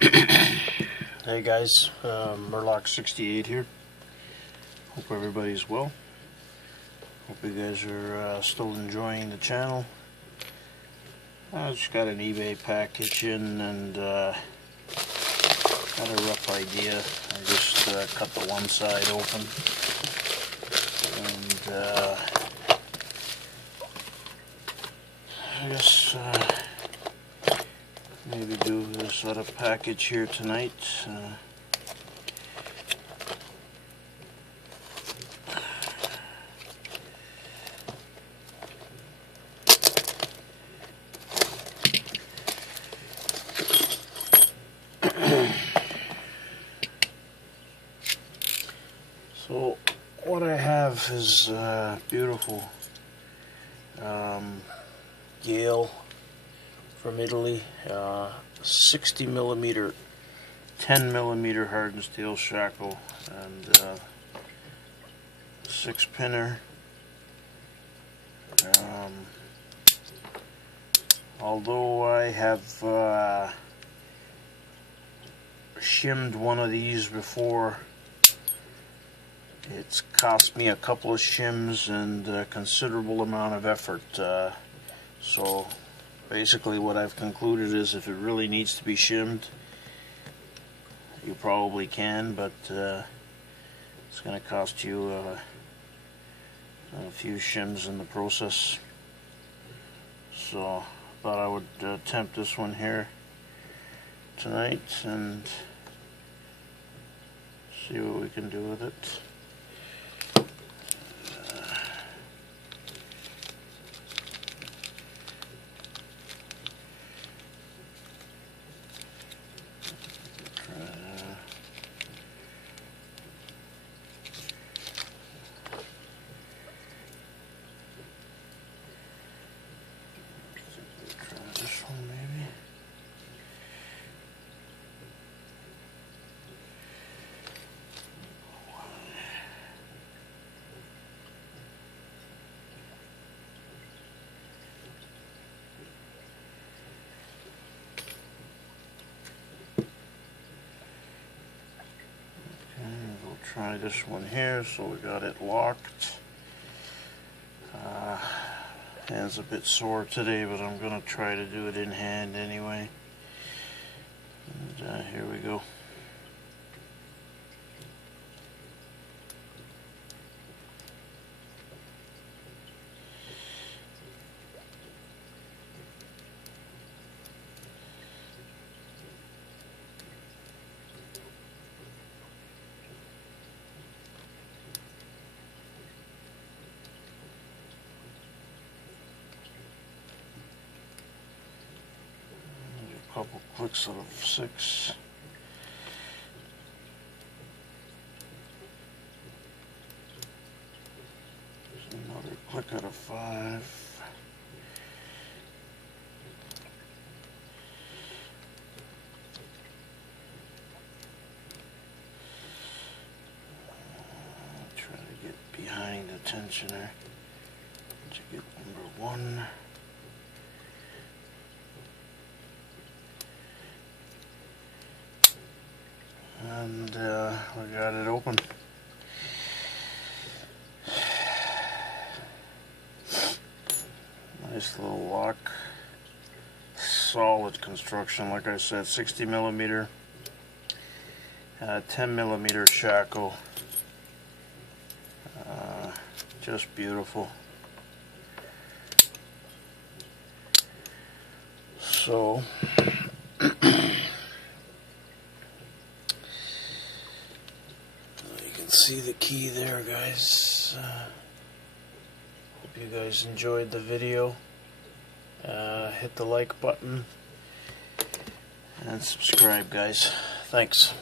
Hey guys, MUR-LOCK 68 here. Hope everybody's well. Hope you guys are still enjoying the channel. I just got an eBay package in and got a rough idea. I just cut the one side open and I guess maybe do this other package here tonight. So what I have is beautiful Yale from Italy, 60mm, 10mm hardened steel shackle, and 6-pinner. Although I have shimmed one of these before, it's cost me a couple of shims and a considerable amount of effort. So basically what I've concluded is if it really needs to be shimmed, you probably can, but it's going to cost you a few shims in the process. So I thought I would attempt this one here tonight and see what we can do with it. Try this one here. So we got it locked. Hand's a bit sore today, but I'm gonna try to do it in hand anyway. And here we go. Couple clicks out of 6. Another click out of 5. Try to get behind the tensioner to get number 1. And we got it open. Nice little lock. Solid construction, like I said, 60mm, 10mm shackle. Just beautiful. So see the key there, guys. Hope you guys enjoyed the video. Hit the like button and subscribe, guys. Thanks.